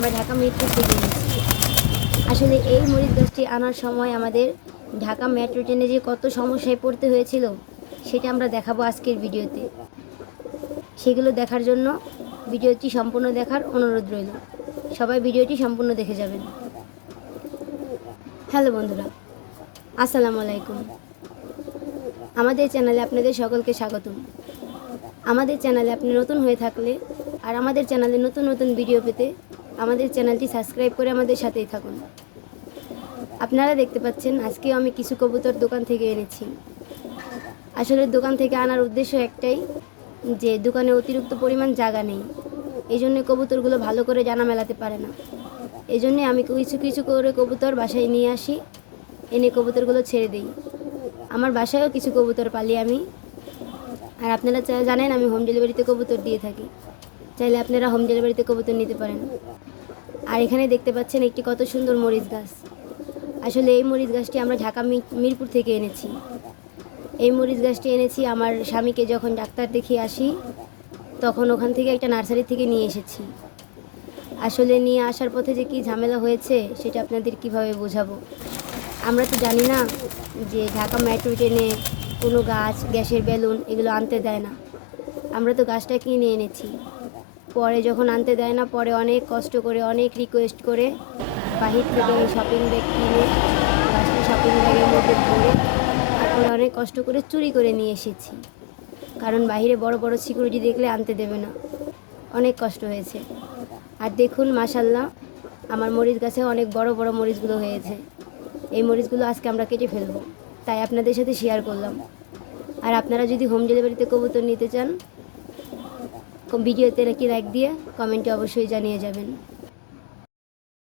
আমরা ঢাকা মেট্রো থেকে এনেছি। আসলে এই মরিচ গাছটি আনার সময় আমাদের ঢাকা মেট্রো ট্রেনে যে কত সমস্যায় পড়তে হয়েছিল সেটা আমরা দেখাবো আজকের ভিডিওতে। সেগুলো দেখার জন্য ভিডিওটি সম্পূর্ণ দেখার অনুরোধ রইল। সবাই ভিডিওটি সম্পূর্ণ দেখে যাবেন। হ্যালো বন্ধুরা, আসসালামু আলাইকুম। আমাদের চ্যানেলে আপনাদের সকলকে স্বাগতম। আমাদের চ্যানেলে আপনি নতুন হয়ে থাকলে আর আমাদের চ্যানেলে নতুন নতুন ভিডিও পেতে আমাদের চ্যানেলটি সাবস্ক্রাইব করে আমাদের সাথেই থাকুন। আপনারা দেখতে পাচ্ছেন আজকেও আমি কিছু কবুতর দোকান থেকে এনেছি। আসলে দোকান থেকে আনার উদ্দেশ্য একটাই, যে দোকানে অতিরিক্ত পরিমাণ জায়গা নেই, এই জন্য কবুতরগুলো ভালো করে জানা মেলাতে পারে না। এই জন্যে আমি কিছু কিছু করে কবুতর বাসায় নিয়ে আসি, এনে কবুতরগুলো ছেড়ে দিই। আমার বাসায়ও কিছু কবুতর পালি আমি। আর আপনারা জানেন আমি হোম ডেলিভারিতে কবুতর দিয়ে থাকি, চাইলে আপনারা হোম ডেলিভারিতে কবুতর নিতে পারেন। আর এখানে দেখতে পাচ্ছেন একটি কত সুন্দর মরিচ গাছ। আসলে এই মরিচ গাছটি আমরা ঢাকা মিরপুর থেকে এনেছি। এই মরিচ গাছটি এনেছি আমার স্বামীকে যখন ডাক্তার দেখিয়ে আসি, তখন ওখান থেকে একটা নার্সারি থেকে নিয়ে এসেছি। আসলে নিয়ে আসার পথে যে কী ঝামেলা হয়েছে সেটা আপনাদের কিভাবে বোঝাবো। আমরা তো জানি না যে ঢাকা মেট্রো ট্রেনে কোনো গাছ, গ্যাসের বেলুন এগুলো আনতে দেয় না। আমরা তো গাছটা কিনে এনেছি, পরে যখন আনতে দেয় না, পরে অনেক কষ্ট করে অনেক রিকোয়েস্ট করে বাহির থেকে শপিং ব্যাগ কিনে গাছটা শপিং ব্যাগের মধ্যে ভরে তারপরে অনেক কষ্ট করে চুরি করে নিয়ে এসেছি। কারণ বাইরে বড় বড় সিকিউরিটি দেখলে আনতে দেবে না। অনেক কষ্ট হয়েছে। আর দেখুন মাশাল্লাহ, আমার মরিচ গাছে অনেক বড় বড় মরিচগুলো হয়েছে। এই মরিচগুলো আজকে আমরা কেটে ফেলবো, তাই আপনাদের সাথে শেয়ার করলাম। আর আপনারা যদি হোম ডেলিভারিতে কবুতর নিতে চান, ভিডিওতে একটি লাইক দিয়ে কমেন্টে অবশ্যই জানিয়ে যাবেন।